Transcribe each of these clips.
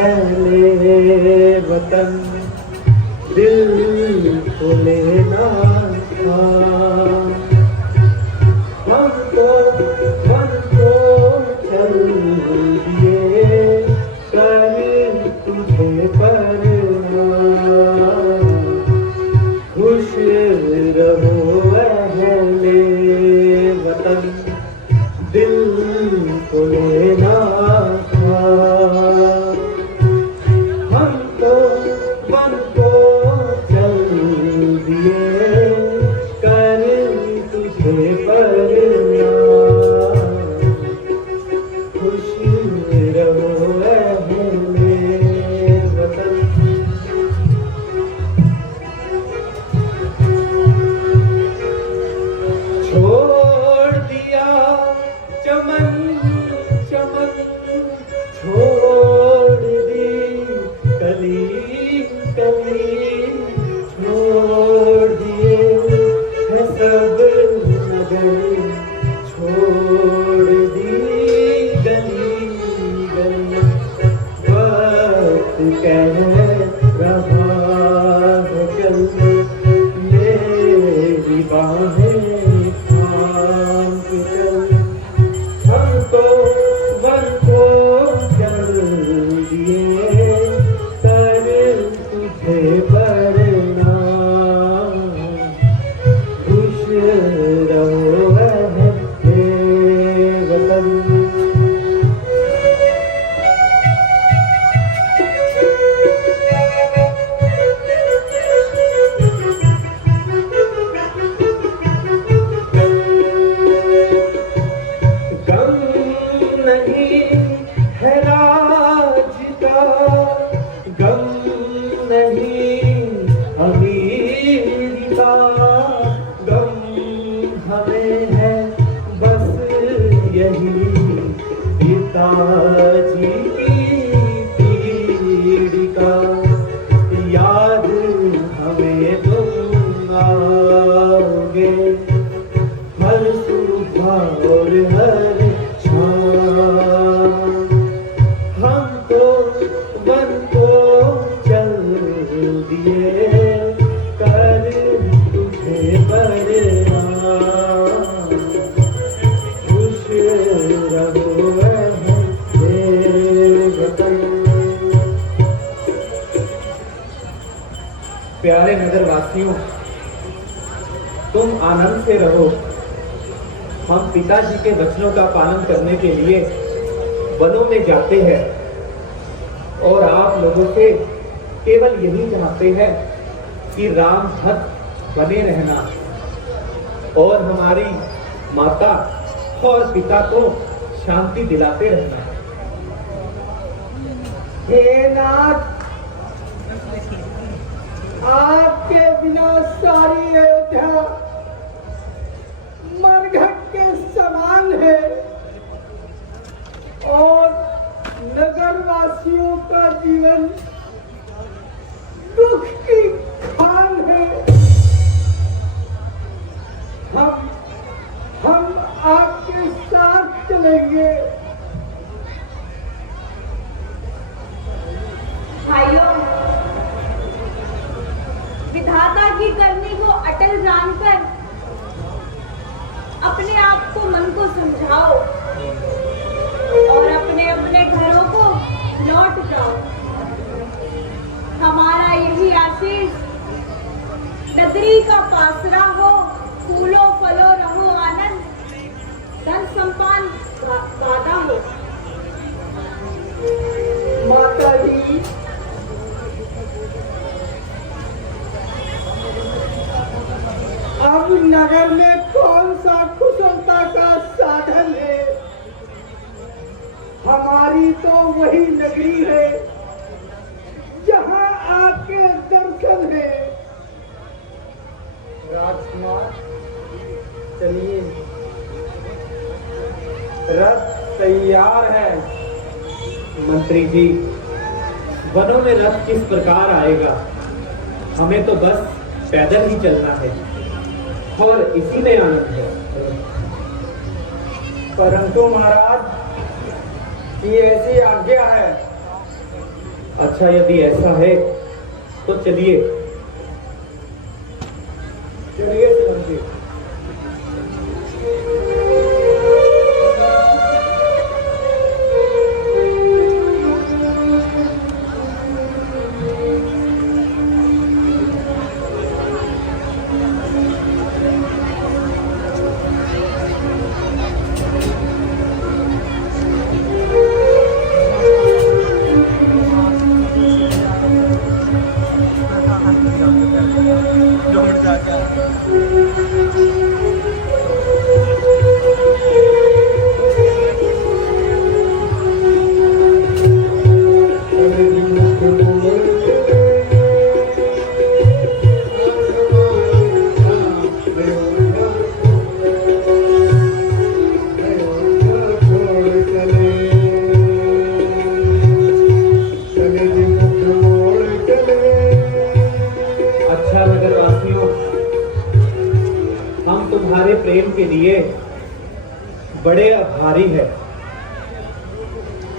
अहले वतन दिल को लेना था, हमको मन को चल दिए कर तुझे परना, खुश रहो अहले वतन दिल को लेना था, हमको मन को चल दिए कर तुझे परना, खुश रहो अहले वतन। छोड़ दिया चमन चमन, छोड़ दी कली कली, छोड़ दिए है सब नगर, छोड़ दी गली गली, वक्त कह रहा है चल मेरी बाहें थाम के चल, हम तो वन को चल दिए कर तुझे परना, खुश रहो अहले वतन। गम नहीं है राज का, गम नहीं अमीर का, गम हमें है बस यही पिताजी की पीढ़ी का, याद हमें तुम आओगे हर सुबह और हर शाम, हम तो वन को चल दिए कर तुझे परना, खुश रहो अहले वतन। प्यारे नगरवासियों, तुम आनंद से रहो। हम पिताजी के वचनों का पालन करने के लिए वनों में जाते हैं और आप लोगों से केवल यही चाहते हैं कि राम भक्त बने रहना और हमारी माता और पिता को शांति दिलाते रहना। हे नाथ, आपके बिना सारी अयोध्या मरघट के समान है और नगरवासियों का जीवन दुख की खान है। हम आपके साथ चलेंगे। भाइयों, विधाता की करनी को अटल जानकर अपने आप को मन को समझाओ और अपने अपने घरों को लौट जाओ। हमारा यही आशीष नगरी का पासरा हो, फूलों फलों रहो आनंद, धन संपन्न वादा हो। माता जी, अब नगर में कौन सा कुशलता का साधन है? हमारी तो वही नगरी है जहां आपके दर्शन है। राजकुमार, चलिए, रथ तैयार है। मंत्री जी, वनों में रथ किस प्रकार आएगा? हमें तो बस पैदल ही चलना है और इसी में आनंद है। परंतु महाराज, ये ऐसी आज्ञा है। अच्छा, यदि ऐसा है तो चलिए। चलिए सुमन जी। अच्छा नगरवासियों, हम तुम्हारे प्रेम के लिए बड़े आभारी हैं,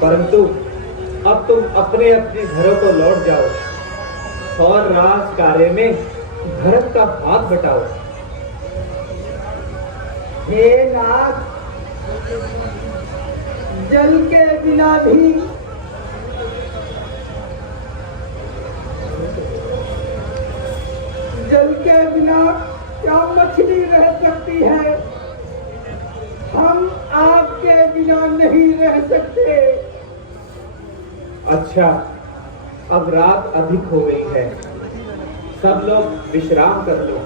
परंतु अब तुम अपने अपने घरों को लौट जाओ और राज कार्य में धर्म का हाथ बटाओ। हे नाथ, जल के बिना भी जल के बिना क्या मछली रह सकती है? हम आपके बिना नहीं रह सकते। अच्छा, अब रात अधिक हो गई है, सब लोग विश्राम कर लो।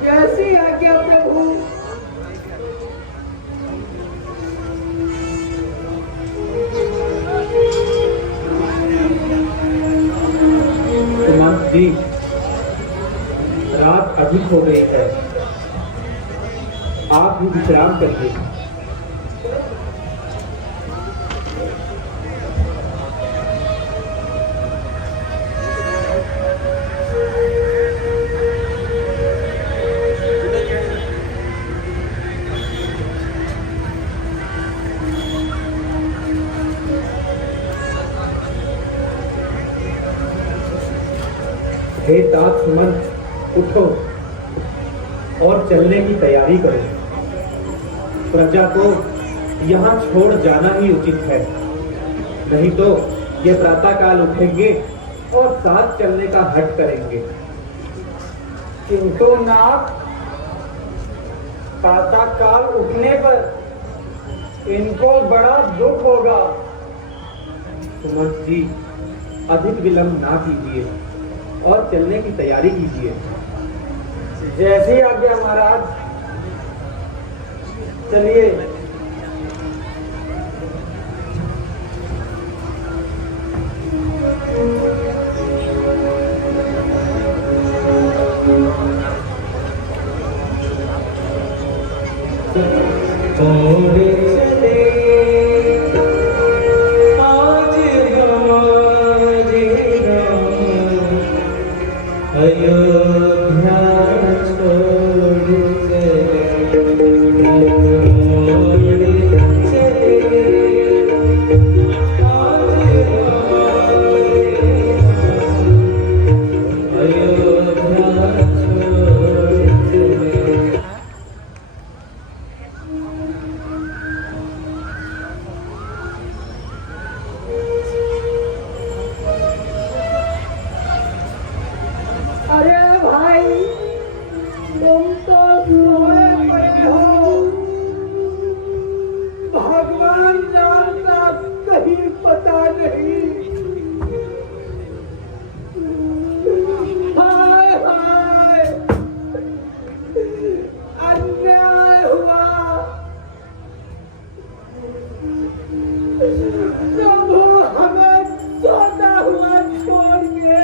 कैसी आज्ञा प्रभु। सुमंत जी, रात अधिक हो गई है, आप भी विश्राम करिए। हे तात सुमंत, उठो और चलने की तैयारी करो। प्रजा को यहाँ छोड़ जाना ही उचित है, नहीं तो ये प्रातःकाल उठेंगे और साथ चलने का हट करेंगे। किंतु नाथ, प्रातःकाल उठने पर इनको बड़ा दुख होगा। सुमंत जी, अधिक विलंब ना कीजिए और चलने की तैयारी कीजिए। जैसी आज्ञा महाराज। चलिए। अरे भाई, तुम तो सोए पड़े हो। भगवान राम का कहीं पता नहीं। हाय हाय, अन्याय हुआ। प्रभु हमें सोता हुआ छोड़ के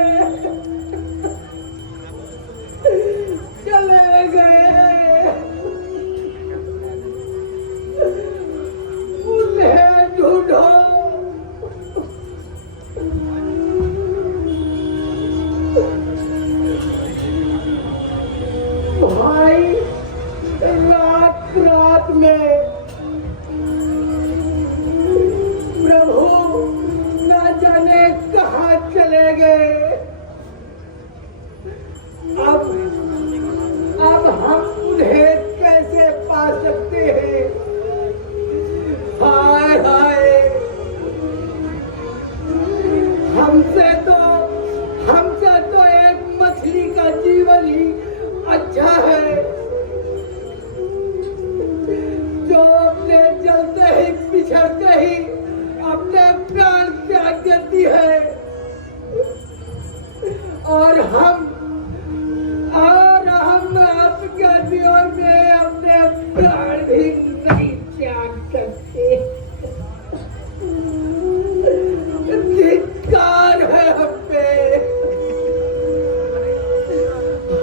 चले गए। उन्हें ढूंढो, बिछड़ते ही अपने प्राण त्याग देती है और हम आपके वियोग में अपने प्राण भी नहीं त्याग सकते। धिक्कार है हम पे।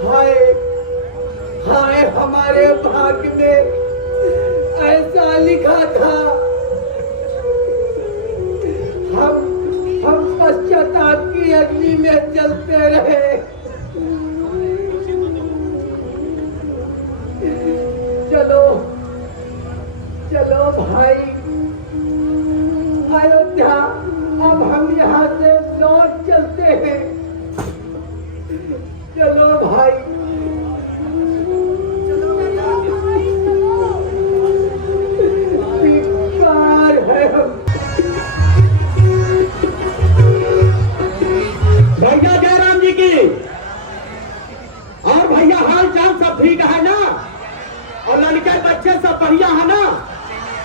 हाय हाय, हमारे भाग्य में ऐसा लिखा था। हम पश्चाताप की अग्नि में जलते रहे। चलो चलो भाई, अयोध्या, अब हम यहाँ से लौट चलते हैं। चलो भाई, बेकार है हम। भैया जयराम जी की और भैया हाल चाल सब ठीक है ना? और लड़के बच्चे सब बढ़िया है ना?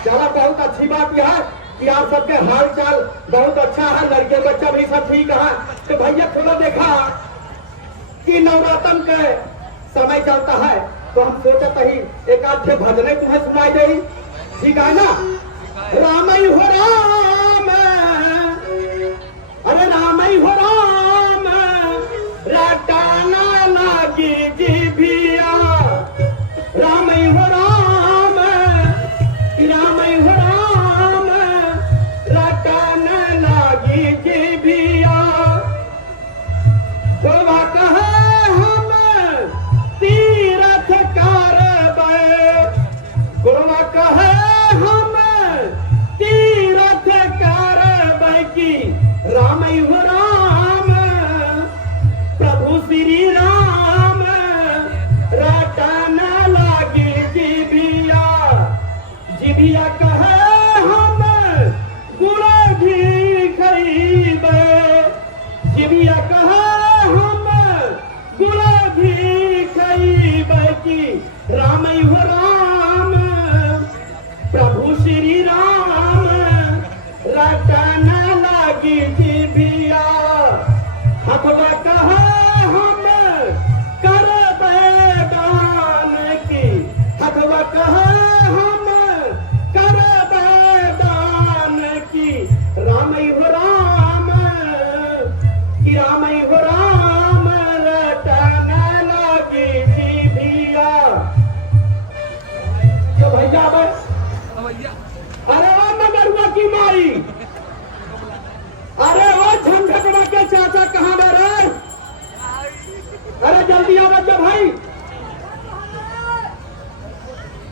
चलो, बहुत अच्छी बात यह है कि आप सबके हाल चाल बहुत अच्छा है, लड़के बच्चा भी सब ठीक है। तो भैया थोड़ा देखा कि नवरात्र के समय चलता है, तो हम सोचते ही एक आध भजने तुम्हें सुनाई दे, ठीक है ना? रामई हो राम, अरे रामई हो राम, रटाना लागी जीभिया। रामई हो राम, रामई हो राम, रटाना लागी जीभिया। गोवा कहे हम तीरथ करबै, गोवा कहे हम तीरथ करबै की। रामई हो राम, प्रभु श्री राम, रटना लागी जीभिया। जीभिया कहे हम गुड़ घी खइबै, जीभिया कहे हम गुड़ घी खइबै की। रामई हो राम, प्रभु श्री राम, रटना लागी जीभिया। हथवा कहे हम करबै दान की, हथवा कहे हम करबै दान की। रामई हो राम, कि रामई हो राम, रटना लागी जीभिया। तो भैया अरे ओ नगरुआ की माई, अरे ओ झंझटवा के चाचा कहाँ रे? अरे जल्दी आ बच्चा भाई,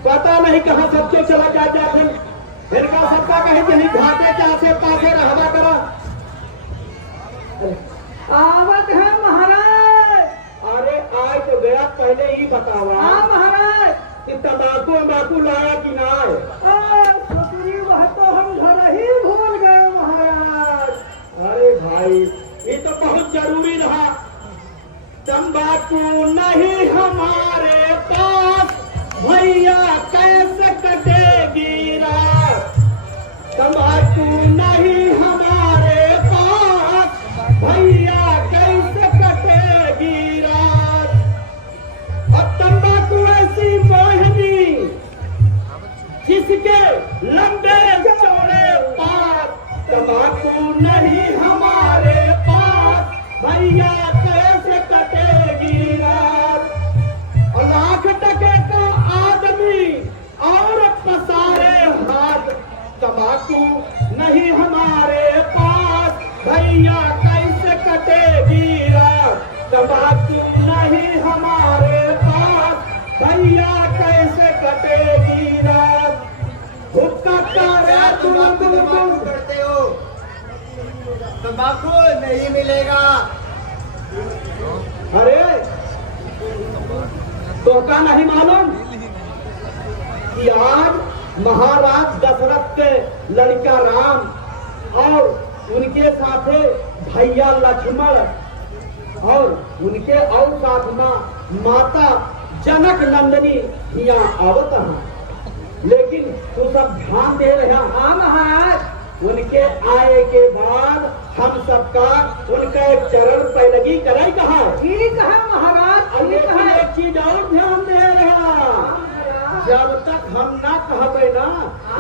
पता नहीं कहाँ सबके चला जाते हैं। इनका सबका कहीं कहीं घाटे के आसे पासे रहना करा। आवत है महाराज। अरे आए तो गया, पहले ही बतावा। हाँ महाराज। कि तंबाकू लाया कि ना आए? ससुरी, वह तो हम घर ही भूल गए महाराज। अरे भाई, ये तो बहुत जरूरी रहा। तंबाकू नहीं हमारे पास, भैया कैसे कटेगी रात। तंबाकू नहीं हमारे पास, भैया कैसे कटेगी रात। अब तंबाकू ऐसी मोहनी जिसके लंबे चौड़े पात। तंबाकू नहीं हमारे पास, भैया कैसे कटेगी रात। और लाख टके का आदमी और पसारे हाथ। तंबाकू नहीं हमारे पास, भैया कैसे कटेगी रात। तंबाकू नहीं हमारे पास, भैया कैसे कटेगी रात। हुक्का का तुम करते हो, तंबाकू नहीं मिलेगा। अरे तो क्या नहीं मालूम कि आज महाराज दशरथ के लड़का राम और उनके साथे भैया लक्ष्मण और उनके और साथ माता जनक नंदनी यहाँ आवत हैं। लेकिन तू सब ध्यान दे रहे हैं। हाँ महाराज। उनके आए के बाद हम सबका उनका एक चरण पैलगी कराई कहा। ठीक है महाराज, ठीक लेकिन है। एक चीज और ध्यान दे रहे हैं, महाराज। जब तक हम ना कहबे ना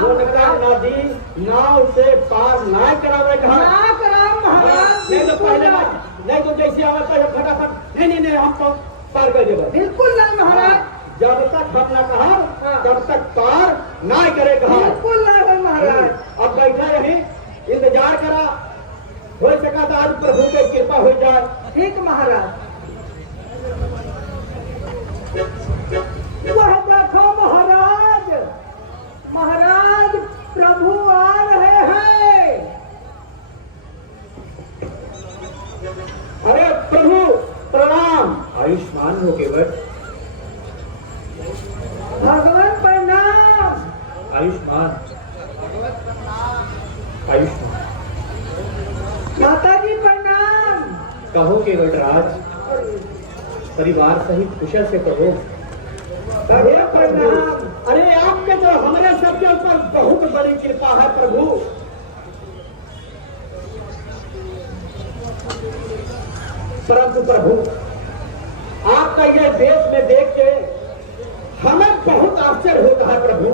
उनका नदी नाव से पार ना करावे कहा। ना कराओ महाराज। नहीं तो पहले बिल्कुल बात, नहीं तो जैसे आवे पहले फटाफट नहीं हम तो पार कर देबे। बिल्कुल नहीं महाराज। जब तक हम ना कहा हाँ। तब तक पार ना करे कहा। बिल्कुल नहीं महाराज। अब बैठा रहे, इंतजार करा, हो सका तो आज प्रभु की कृपा हो जाए। ठीक महाराज। वह देखो महाराज, महाराज प्रभु आ रहे हैं। अरे प्रभु प्रणाम। आयुष्मान हो केवट। भगवान प्रणाम। आयुष्मान आयुष्मान। माता जी प्रणाम। कहो केवट राज, परिवार सहित कुशल से कहो। अरे प्रणाम। अरे आपके तो हमारे सबके ऊपर बहुत बड़ी कृपा है प्रभु। परंतु प्रभु आपका ये देश में देख के हमें बहुत आश्चर्य होता है प्रभु।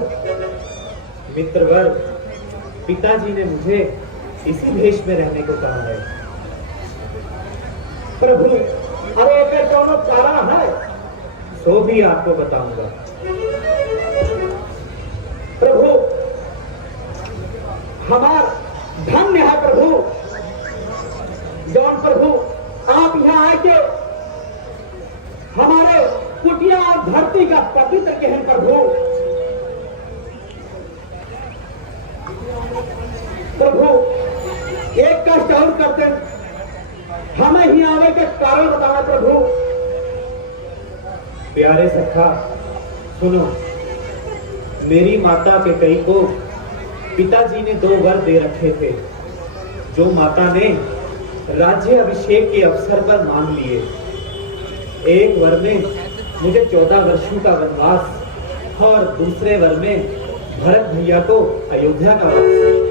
मित्रवर, पिताजी ने मुझे इसी भेष में रहने को कहा है। प्रभु अरे एक दोनों कारण है। सो भी आपको बताऊंगा। प्रभु हमार धन्य है प्रभु, जौन प्रभु आप यहाँ आके हमारे कुटिया और धरती का पवित्र कहन प्रभु। प्रभु एक कष्ट और करते, हमें ही आने के कारण बताना प्रभु। प्यारे सखा सुनो, मेरी माता के कई को पिताजी ने 2 वर दे रखे थे, जो माता ने राज्य अभिषेक के अवसर पर मांग लिए। एक वर में मुझे 14 वर्षों का वनवास और दूसरे वर में भरत भैया को अयोध्या का वास।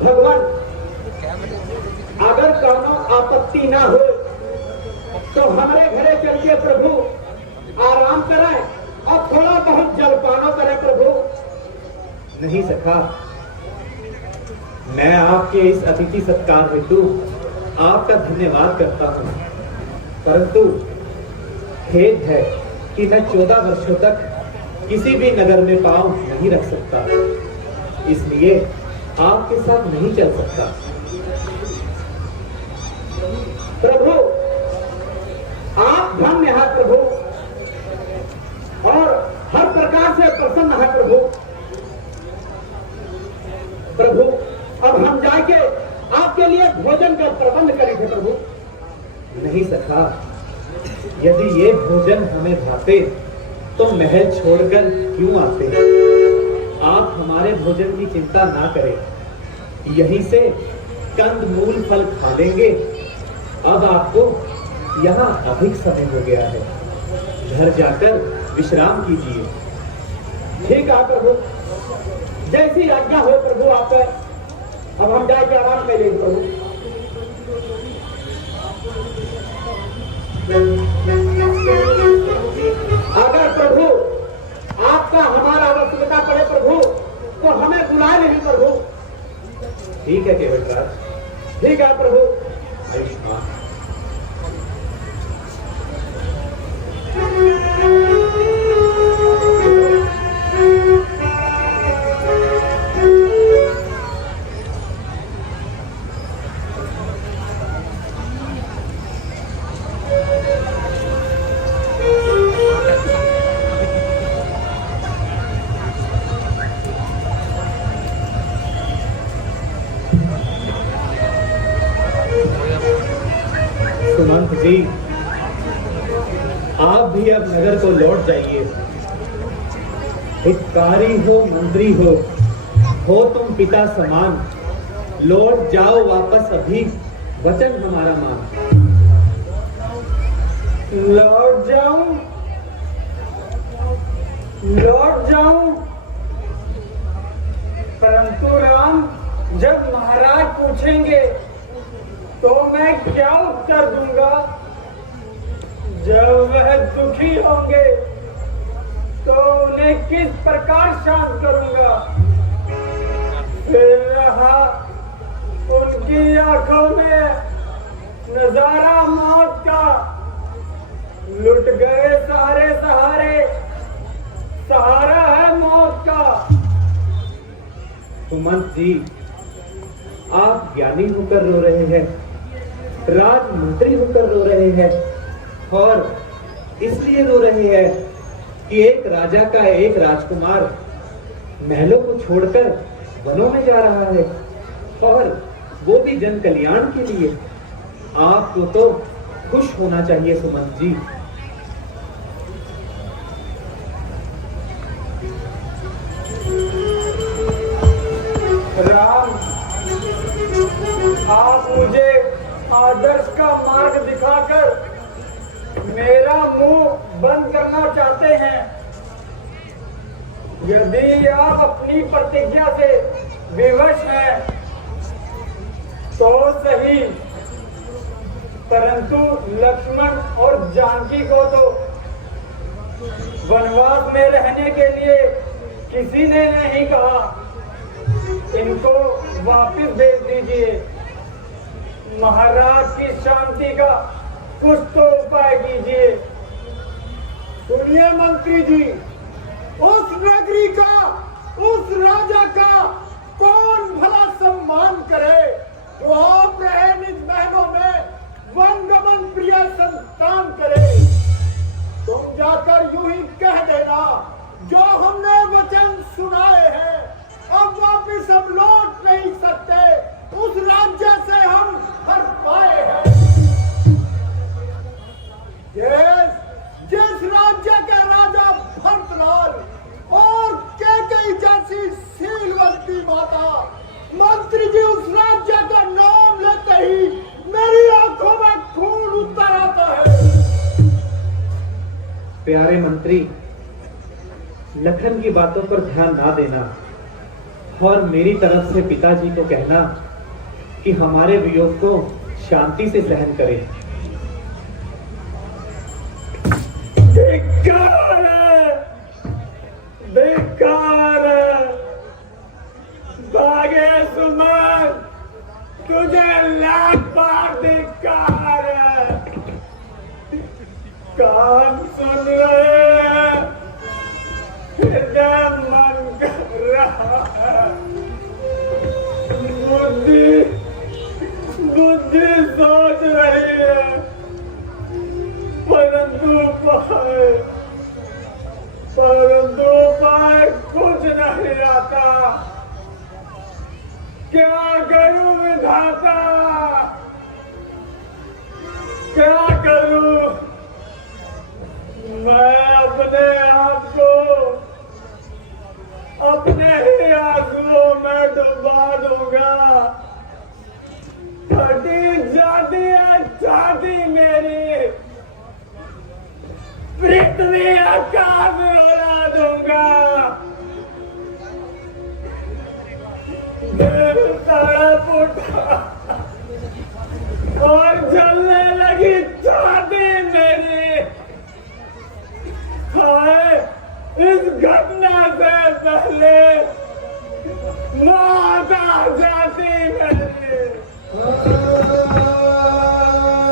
भगवान अगर कोनो आपत्ति ना हो तो हमारे घरे चल के प्रभु आराम कराए और थोड़ा बहुत जलपानो करे प्रभु। नहीं सखा, मैं आपके इस अतिथि सत्कार हेतु आपका धन्यवाद करता हूँ, परंतु खेद है कि मैं 14 वर्षों तक किसी भी नगर में पांव नहीं रख सकता, इसलिए आपके साथ नहीं चल सकता। प्रभु आप धन्य है प्रभु और हर प्रकार से प्रसन्न है प्रभु। प्रभु अब हम जाके आपके लिए भोजन का प्रबंध करेंगे प्रभु। नहीं सखा, यदि ये भोजन हमें भाते तो महल छोड़कर क्यों आते? आप हमारे भोजन की चिंता ना करें, यहीं से कंद मूल फल खा लेंगे। अब आपको यहाँ अधिक समय हो गया है, घर जाकर विश्राम कीजिए। ठीक है प्रभु, जैसी आज्ञा हो प्रभु आप। अब हम जाके आराम कर लेंगे प्रभु। अगर प्रभु आपका हमारा आवश्यकता पड़े प्रभु तो हमें बुलाए नहीं प्रभु। ठीक है केवट राज। ठीक है प्रभु। आयुष्मान। सुमंत जी, आप भी अब नगर को लौट जाइए। हितकारी हो मंत्री हो तुम पिता समान, लौट जाओ वापस अभी, वचन हमारा मान। लौट जाऊं परंतु राम, जब महाराज पूछेंगे तो मैं क्या उत्तर दूंगा? जब वह दुखी होंगे तो उन्हें किस प्रकार शांत करूंगा? फिर रहा उनकी आंखों में नजारा मौत का, लुट गए सारे सहारे, सहारा है मौत का। सुमंत जी, आप ज्ञानी होकर रो रहे हैं, राजमंत्री होकर रो रहे हैं, और इसलिए रो रहे हैं कि एक राजा का एक राजकुमार महलों को छोड़कर वनों में जा रहा है, और वो भी जन कल्याण के लिए। आपको तो खुश होना चाहिए सुमंत जी। राम, आप मुझे आदर्श का मार्ग दिखाकर मेरा मुंह बंद करना चाहते हैं। यदि आप अपनी प्रतिज्ञा से विवश हैं तो सही, परंतु लक्ष्मण और जानकी को तो वनवास में रहने के लिए किसी ने नहीं कहा। इनको वापस भेज दीजिए। महाराज की शांति का कुछ तो उपाय कीजिए। सुनिए मंत्री जी, उस नगरी का, उस राजा का कौन भला सम्मान करे जो आप रहे निज महलों में वनगमन प्रिय संतान करे। तुम जाकर यूं ही कह देना, जो हमने वचन सुनाए हैं अब वापिस हम लौट नहीं सकते, उस राज्य से हम हट पाए हैं। जिस राज्य के राजा भरतलाल और कैकेयी जैसी शीलवती माता, मंत्री जी उस राज्य का नाम लेते ही मेरी आंखों में खून उतर आता है। प्यारे मंत्री, लखन की बातों पर ध्यान ना देना, और मेरी तरफ से पिताजी को कहना कि हमारे वियोग को शांति से सहन करें। धिक्कार है, धिक्कार है। भागे सुमन, तुझे लाख बार धिक्कार है। कान सुन रहे हैं, हृदय मन कर रहा है। बुद्धि सोच रही है, परंतु उपाय कुछ नहीं आता। क्या करूं विधाता, क्या करूं? मैं अपने आप को अपने ही आंसुओं में डुबा दूंगा। फटी जाती है छाती मेरी, पृथ्वी आकाश उड़ा दूंगा। दिल तड़प उठा और जलने लगी छाती मेरी। हाय, इस घटना से पहले मौत आ जाती मेरी।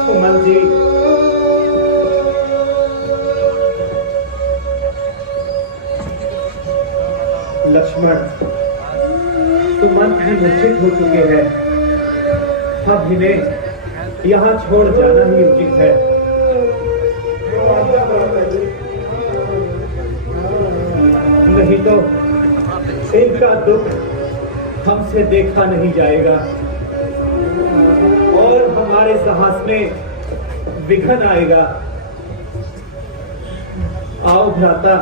सुमन जी, लक्ष्मण, सुमन भी मूर्छित हो चुके हैं। अब इन्हें यहाँ छोड़ जाना ही उचित है। नहीं तो इनका दुख हमसे देखा नहीं जाएगा और हमारे साहस में विघन आएगा। आओ भ्राता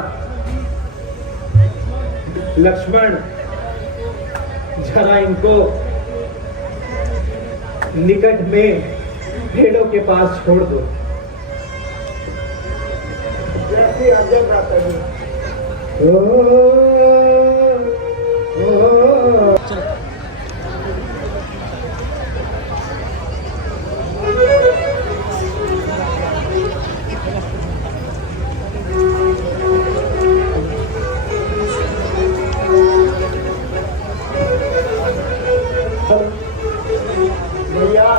लक्ष्मण, जरा इनको निकट में भेड़ों के पास छोड़ दो। जैसी आज्ञा प्राप्त ओ, ओ, ओ, भैया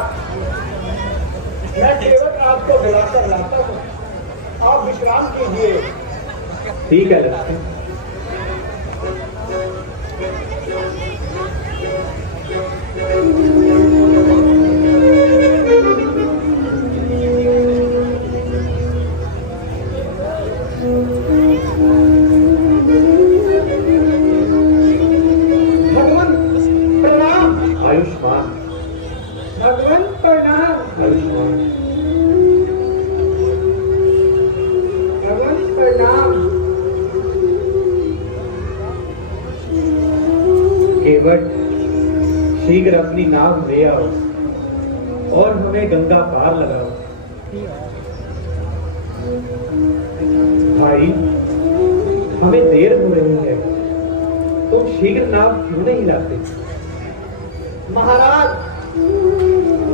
मैं केवल आपको बुलाकर लाता हूँ, आप विश्राम कीजिए। ठीक है लक्ष्मण। भगवान प्रणाम। आयुष्मान भगवान प्रणाम। आयुष्मान। भगवान प्रणाम। केवट शीघ्र अपनी नाव ले आओ और हमें गंगा पार लगाओ। भाई हमें देर हो रही है, तुम शीघ्र नाव क्यों नहीं लाते? महाराज,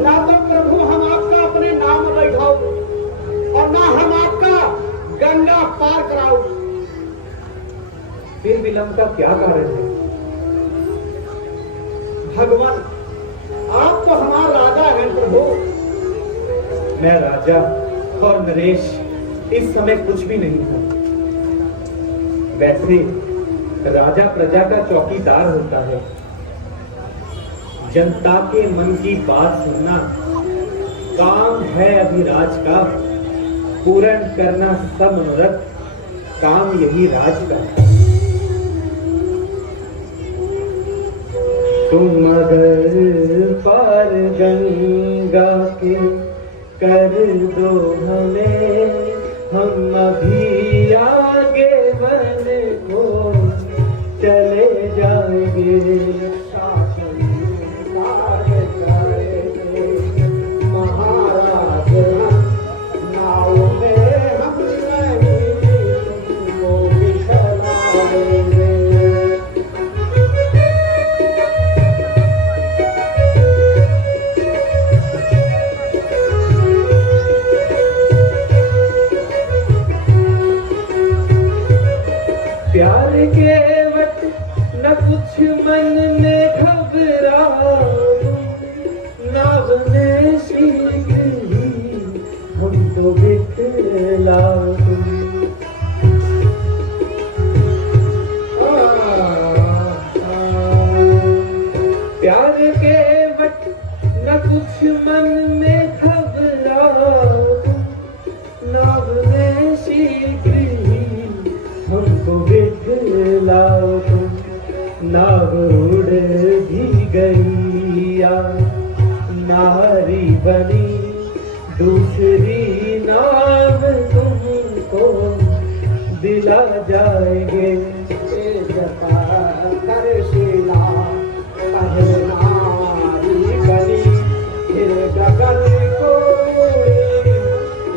ना तो प्रभु हम आपका अपने नाम में बैठाओ और ना हम आपका गंगा पार कराओ। फिर विलंब का क्या कारण है? भगवान, आप तो हमारा राजा हैं प्रभु। मैं राजा और नरेश इस समय कुछ भी नहीं हूं। वैसे राजा प्रजा का चौकीदार होता है। जनता के मन की बात सुनना काम है अभिराज का, पूर्ण करना सब मनोरथ काम यही राज का। तुम अगर पार गंगा के कर दो हमें, हम अभी आगे बन को चले जाएंगे। महाराज नाव में हम नहीं तुमको बिछलाएंगे। प्यार के वट न कुछ मन में घबराओ, नाव में शीघ्र ही हमको बिखलाओ। प्यार के वट न कुछ मन में घबराओ, नाव में शीघ्र ही हमको बिखलाओ। नाव उड़ भी गई या नारी बनी दूसरी नाव तुमको दिला जाएंगे। शिला पहले नारी बनी फिर गगन को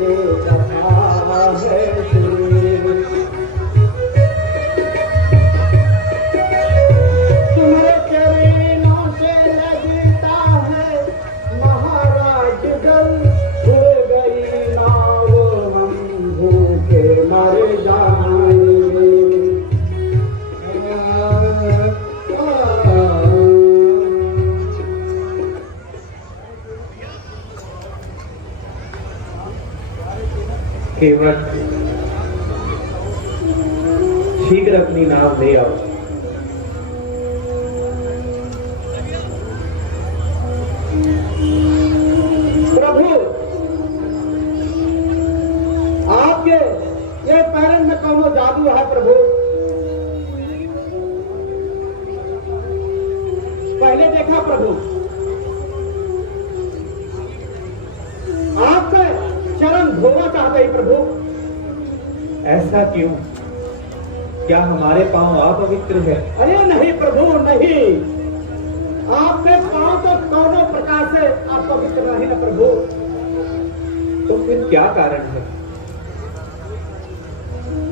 ये जता है दिल। तुम्हारे चरणों से लगता है महाराज जल, उड़ गई नाव हम भूखे मर जाएंगे। केवट शीघ्र अपनी नाव ले आओ। प्रभु, आपके ये पैरन में कौनो जादू है प्रभु। पहले देखा प्रभु, आपके चरण धोना चाहते ही प्रभु। ऐसा क्यों? क्या हमारे पांव अपवित्र है? अरे नहीं प्रभु नहीं, आपके पांव तो कौनो प्रकार से अपवित्र नहीं न प्रभु। तो फिर क्या कारण है?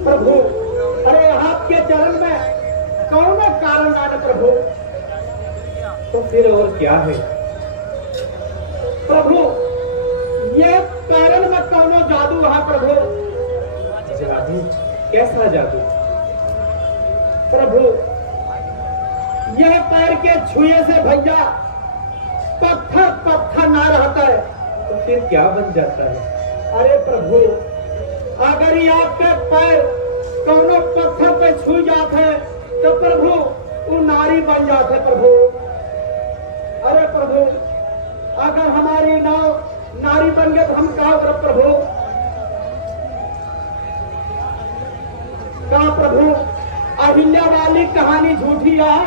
प्रभु, अरे आपके चरण में कौन कारण है प्रभु। तो फिर और क्या है? प्रभु, ये पैरन में कौनो जादू है प्रभु। जादू? कैसा जादू? प्रभु, यह पैर के छुए से भैया पत्थर पत्थर ना रहता है तो फिर क्या बन जाता है? अरे प्रभु, अगर ये आपके पैर कोनो पत्थर पे छू जाते तो प्रभु वो नारी बन जाते प्रभु। अरे प्रभु, अगर हमारी नाव नारी बन गए तो हम क्या करब प्रभु? क्या प्रभु अहिल्या वाली कहानी झूठी है?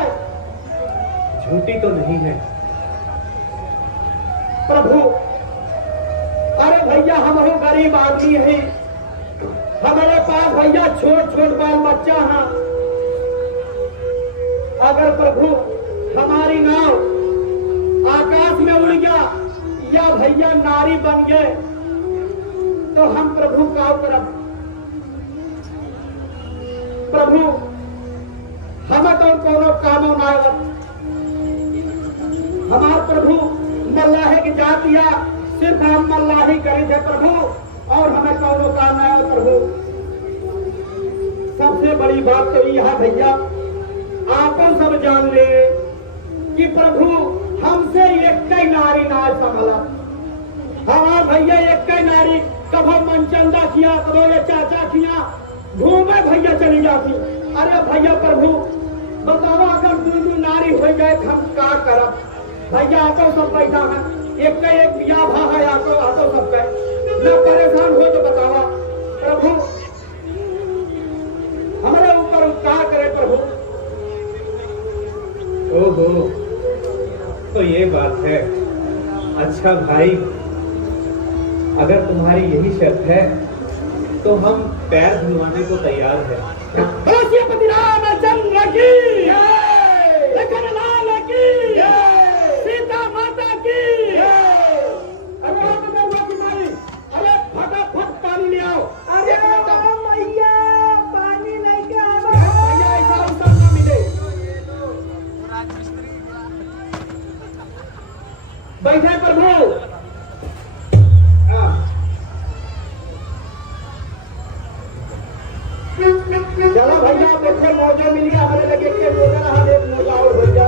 झूठी तो नहीं है प्रभु। अरे भैया, हम हो गरीब आदमी है, हमारे पास भैया छोट छोट बाल बच्चा है। अगर प्रभु हमारी नाव आकाश में उड़ गया या भैया नारी बन गए तो हम प्रभु का करब? प्रभु, हमें तो कोनो कामों ना आवत। हमार प्रभु मल्लाहे की जातिया सिर्फ हम मल्लाही करे थे प्रभु, और हमें कौनो काम ना आया प्रभु। सबसे बड़ी बात तो यह है भैया, आपको सब जान ले कि प्रभु हमसे एक ही नारी ना संभला। हमार भैया एक ही नारी, कभो मनचंदा किया, कभो ये चाचा किया, घूमे भैया चली जाती। अरे भैया प्रभु बताओ, अगर दूर नारी हो जाए तो हम क्या करब? भैया आतो सब पैसा है, एक का एक बिया भा है, आतो सब का न परेशान हो तो बतावा प्रभु, हमारे ऊपर उपकार करे प्रभु। ओहो, तो ये बात है। अच्छा भाई, अगर तुम्हारी यही शर्त है तो हम पैर धुलवाने को तैयार है। पति रामचंद्र की, लखन लाल की, सीता माता की। अरे फटाफट पानी ले आओ। अरे मैया, पानी लेके आओ। भैया ऐसा अवसर न मिले। बैठे प्रभु। चलो भैया, देखो मौजा मिल गया हमारे लगे के मौजा रहा, एक मौजा और भैया।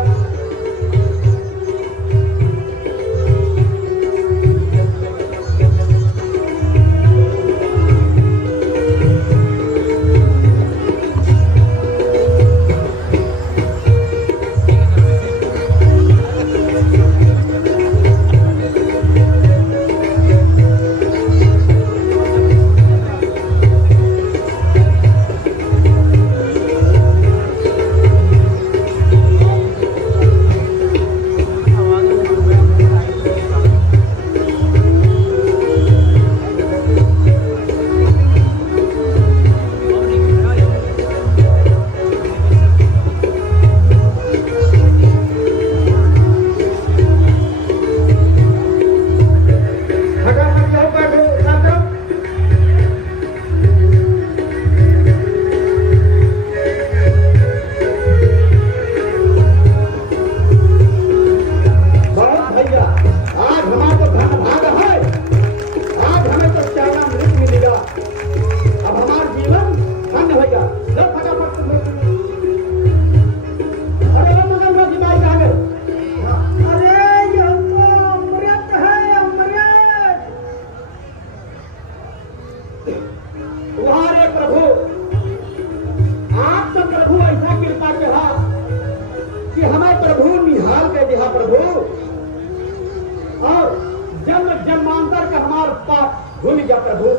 भूल जा प्रभु,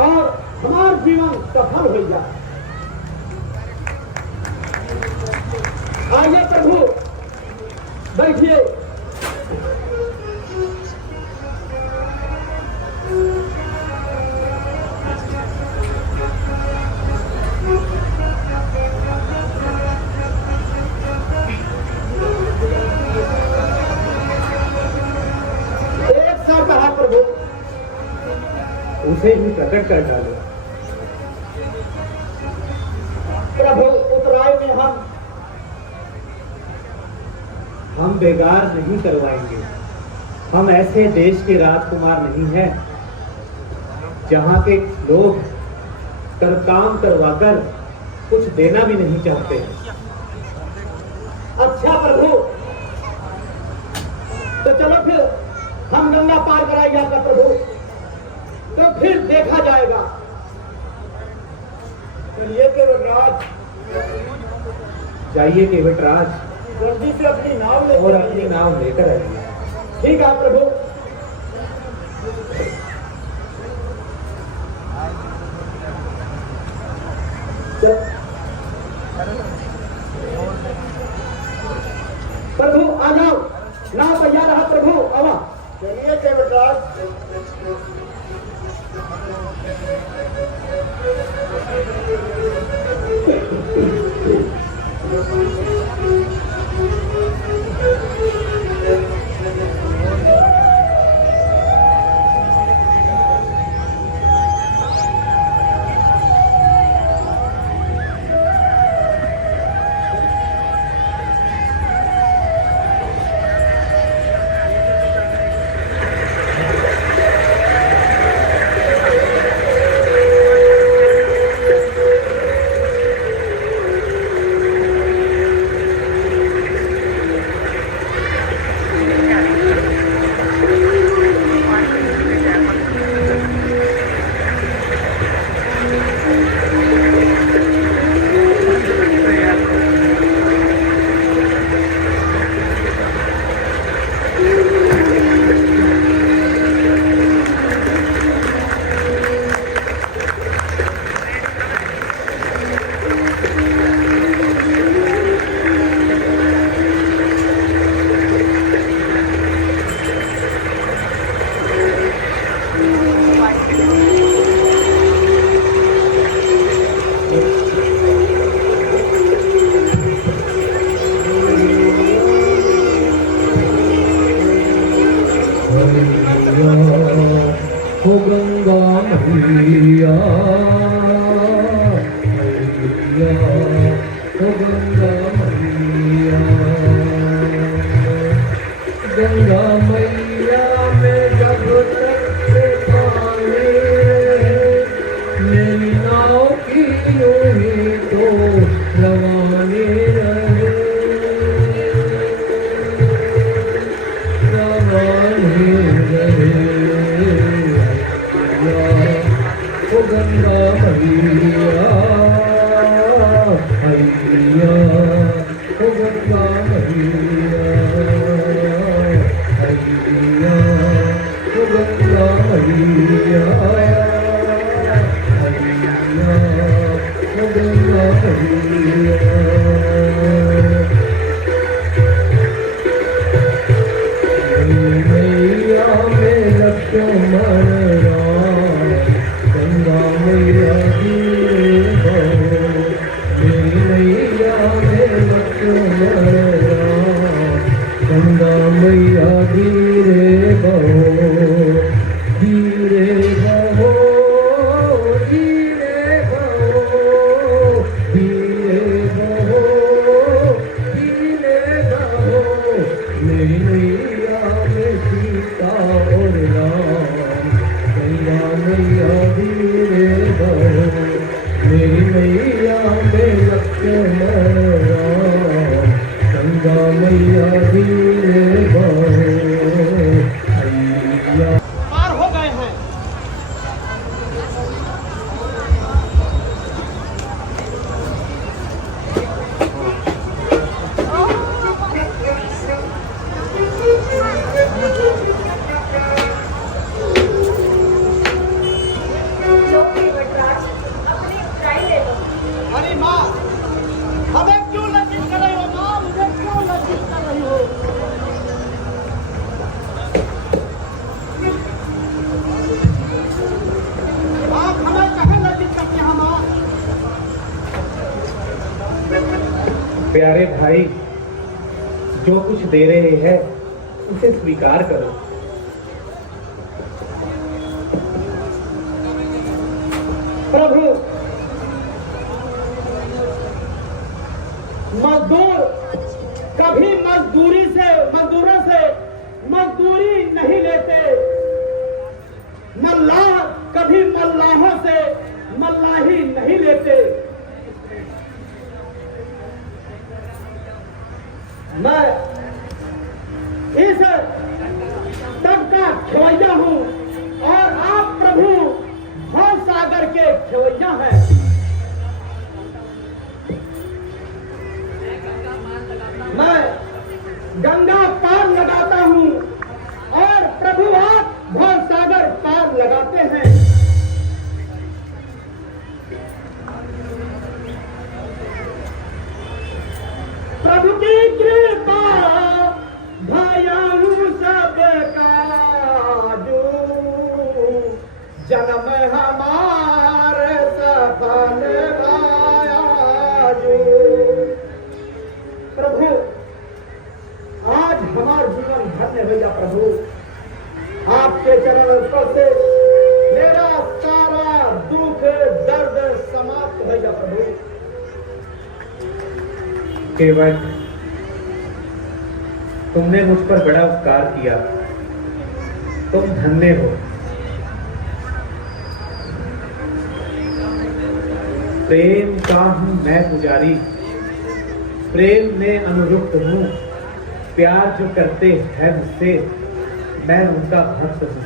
और हमारा जीवन सफल हो जाए। आइए प्रभु, बैठिए। एक साथ कहा प्रभु, उसे भी प्रकट कर डालो। प्रभु उतराय में हम बेगार नहीं करवाएंगे। हम ऐसे देश के राजकुमार नहीं हैं जहां के लोग काम करवाकर कुछ देना भी नहीं चाहते। अच्छा प्रभु, मैया का प्रभु, तो फिर देखा जाएगा। चलिए केवटराज, जाइए केवटराज जल्दी से अपनी नाव ले और अपनी नाव लेकर आइए। ठीक है प्रभु। प्रभु आ जाओ, नाव तैयार रहा प्रभु, आवा। चलिए केवटराज। हो गंगा मैया, हो गंगा मैया, गंगा मैया में जब तक से पानी मेरी नाव की यूं ही तो रवानी रहे, रवानी रहे। ओ गंगा मैया, मैया, ओ गंगा मैया, मैया, ओ गंगा मैया, मैया, ओ गंगा मैया। मैया में लक्ष्मण राम, गंगा मैया गिरे बहो, मेरी मैया में लक्ष्मण राम, गंगा मैया गिरे बहो, गिरे बहो, गिरे बहो, गिरे बहो, गिरे बहो, मेरी मैया में सीता और राम, गंगा मैया गिरे बहो, मेरी मैया में लक्ष्मण राम, गंगा मैया गिरे बहो, मैया। पार हो गए हैं। लो केवटराज, अपनी उतराई ले लो। अरे माँ, हमें क्यों लज्जित कर रही हो माँ, मुझे क्यों लज्जित कर रही हो? आप हमें कहे लज्जित करती हैं माँ? प्यारे भाई, जो कुछ दे रहे हैं उसे स्वीकार करो। प्रभु, मजदूर कभी मजदूरों से मजदूरी नहीं लेते, मल्लाह कभी मल्लाहों से मल्लाही नहीं लेते। मैं इस सबका खेवैया हूँ और आप प्रभु भव सागर के खेवैया हैं। मैं गंगा पार लगाता हूँ और प्रभु आप भव सागर पार लगाते हैं। प्रभु की कृपा भयानु सब काजू, जन्म हमारे सफल भायाजू। प्रभु आज हमारा जीवन धन्य भैया प्रभु, आपके चरण स्पर्श से मेरा सारा दुख दर्द समाप्त भैया प्रभु। केवल तुमने मुझ पर बड़ा उपकार किया, तुम धन्य हो। प्रेम का हूं मैं पुजारी, प्रेम में अनुरुक्त हूं। प्यार जो करते हैं मुझसे, मैं उनका भक्त हूं।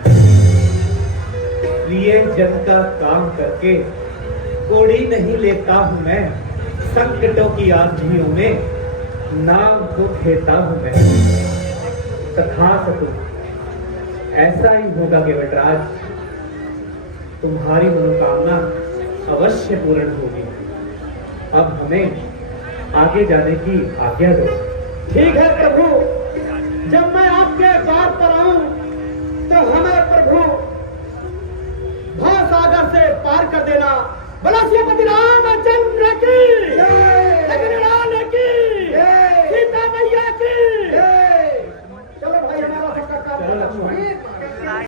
प्रिय जन का काम करके कोड़ी नहीं लेता हूं मैं, संकटों की आंधियों में नाम को खेता हूं मैं। तथास्तु ऐसा ही होगा केवटराज, तुम्हारी मनोकामना अवश्य पूर्ण होगी। अब हमें आगे जाने की आज्ञा दो। ठीक है प्रभु, जब मैं आपके द्वार पर आऊं तो हमें प्रभु भव सागर से पार कर देना। बोला श्रीपति रामचंद्र की जय।